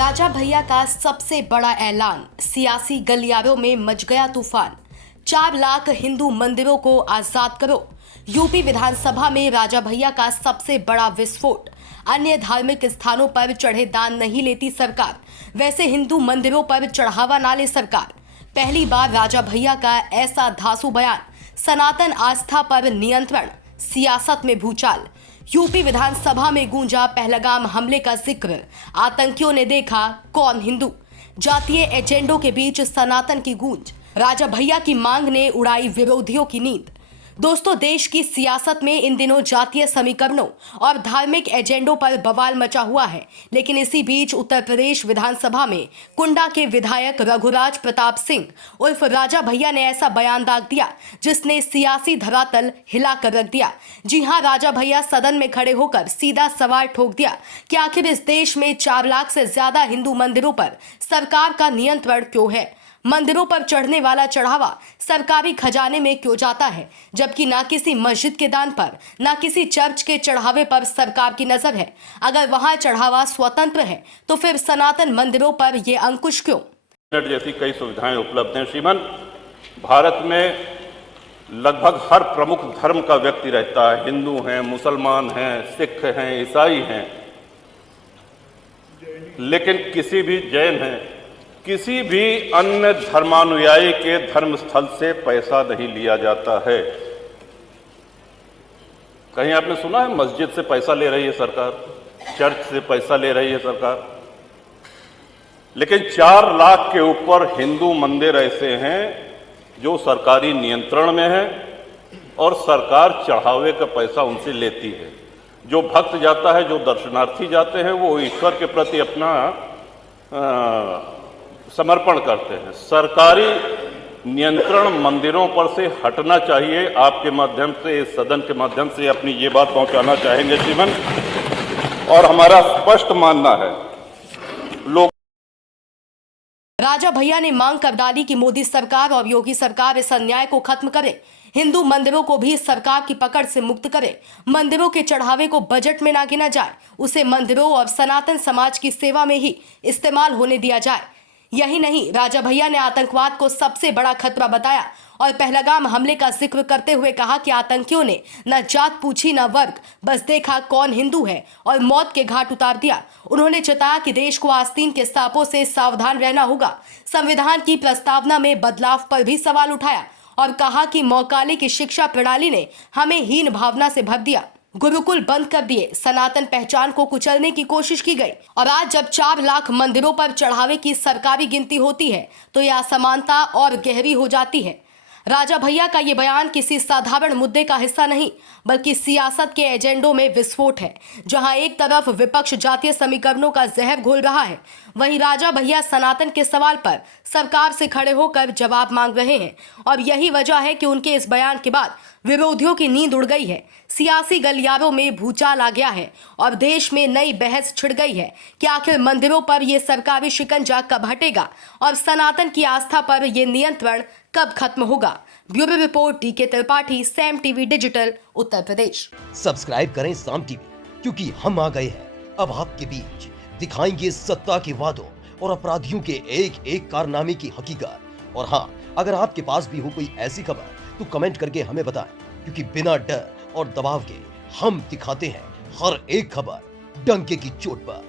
राजा भैया का सबसे बड़ा ऐलान, सियासी गलियारों में मच गया तूफान। 4 लाख हिंदू मंदिरों को आजाद करो। यूपी विधानसभा में राजा भैया का सबसे बड़ा विस्फोट। अन्य धार्मिक स्थानों पर चढ़े दान नहीं लेती सरकार, वैसे हिंदू मंदिरों पर चढ़ावा ना ले सरकार। पहली बार राजा भैया का ऐसा धांसू बयान। सनातन आस्था पर नियंत्रण, सियासत में भूचाल। यूपी विधानसभा में गूंजा पहलगाम हमले का जिक्र। आतंकियों ने देखा कौन हिंदू। जातीय एजेंडों के बीच सनातन की गूंज। राजा भैया की मांग ने उड़ाई विरोधियों की नींद। दोस्तों, देश की सियासत में इन दिनों जातीय समीकरणों और धार्मिक एजेंडों पर बवाल मचा हुआ है। लेकिन इसी बीच उत्तर प्रदेश विधानसभा में कुंडा के विधायक रघुराज प्रताप सिंह उर्फ राजा भैया ने ऐसा बयान दाग दिया जिसने सियासी धरातल हिला कर रख दिया। जी हां, राजा भैया सदन में खड़े होकर सीधा सवाल ठोक दिया कि आखिर इस देश में 4 लाख से ज्यादा हिंदू मंदिरों पर सरकार का नियंत्रण क्यों है। मंदिरों पर चढ़ने वाला चढ़ावा सरकारी खजाने में क्यों जाता है, जबकि ना किसी मस्जिद के दान पर, ना किसी चर्च के चढ़ावे पर सरकार की नजर है। अगर वहां चढ़ावा स्वतंत्र है तो फिर सनातन मंदिरों पर ये अंकुश क्यों। जैसी कई सुविधाएं उपलब्ध हैं श्रीमान। भारत में लगभग हर प्रमुख धर्म का व्यक्ति रहता है। हिंदू हैं, मुसलमान हैं, सिख हैं, ईसाई हैं, लेकिन किसी भी जैन हैं, किसी भी अन्य धर्मानुयायी के धर्म स्थल से पैसा नहीं लिया जाता है। कहीं आपने सुना है मस्जिद से पैसा ले रही है सरकार, चर्च से पैसा ले रही है सरकार? लेकिन 4 लाख के ऊपर हिंदू मंदिर ऐसे हैं जो सरकारी नियंत्रण में है और सरकार चढ़ावे का पैसा उनसे लेती है। जो भक्त जाता है, जो दर्शनार्थी जाते हैं, वो ईश्वर के प्रति अपना समर्पण करते हैं। सरकारी नियंत्रण मंदिरों पर से हटना चाहिए। आपके माध्यम से, इस सदन के माध्यम से अपनी ये बात पहुंचाना चाहेंगे श्रीमान। और हमारा स्पष्ट मानना है, लोग राजा भैया ने मांग कर डाली कि मोदी सरकार और योगी सरकार इस अन्याय को खत्म करे। हिंदू मंदिरों को भी सरकार की पकड़ से मुक्त करे। मंदिरों के चढ़ावे को बजट में ना गिना जाए, उसे मंदिरों और सनातन समाज की सेवा में ही इस्तेमाल होने दिया जाए। यही नहीं, राजा भैया ने आतंकवाद को सबसे बड़ा खतरा बताया और पहलगाम हमले का जिक्र करते हुए कहा कि आतंकियों ने न जात पूछी न वर्ग, बस देखा कौन हिंदू है और मौत के घाट उतार दिया। उन्होंने चेताया कि देश को आस्तीन के सांपों से सावधान रहना होगा। संविधान की प्रस्तावना में बदलाव पर भी सवाल उठाया और कहा कि मौकाले की शिक्षा प्रणाली ने हमें हीन भावना से भर दिया। गुरुकुल बंद कर दिए, सनातन पहचान को कुचलने की कोशिश की गई। और आज जब 4 लाख मंदिरों पर चढ़ावे की सरकारी गिनती होती है तो यह असमानता और गहरी हो जाती है। राजा भैया का ये बयान किसी साधारण मुद्दे का हिस्सा नहीं, बल्कि सियासत के एजेंडों में विस्फोट है। जहां एक तरफ विपक्ष जातीय समीकरणों का जहर घोल रहा है, वहीं राजा भैया सनातन के सवाल पर सरकार से खड़े होकर जवाब मांग रहे हैं। और यही वजह है कि उनके इस बयान के बाद विरोधियों की नींद उड़ गई है। सियासी गलियारों में भूचाल आ गया है और देश में नई बहस छिड़ गई है कि आखिर मंदिरों पर यह सरकारी शिकंजा कब हटेगा और सनातन की आस्था पर यह नियंत्रण कब खत्म होगा। Bureau report, DK Tripathi, Saam TV digital, Uttar Pradesh. Subscribe करें साम टीवी, क्योंकि हम आ गए हैं अब आपके बीच। दिखाएंगे सत्ता के वादों और अपराधियों के एक एक कारनामे की हकीकत। और हाँ, अगर आपके पास भी हो कोई ऐसी खबर तो कमेंट करके हमें बताएं, क्योंकि बिना डर और दबाव के हम दिखाते हैं हर एक खबर डंके की चोट पर।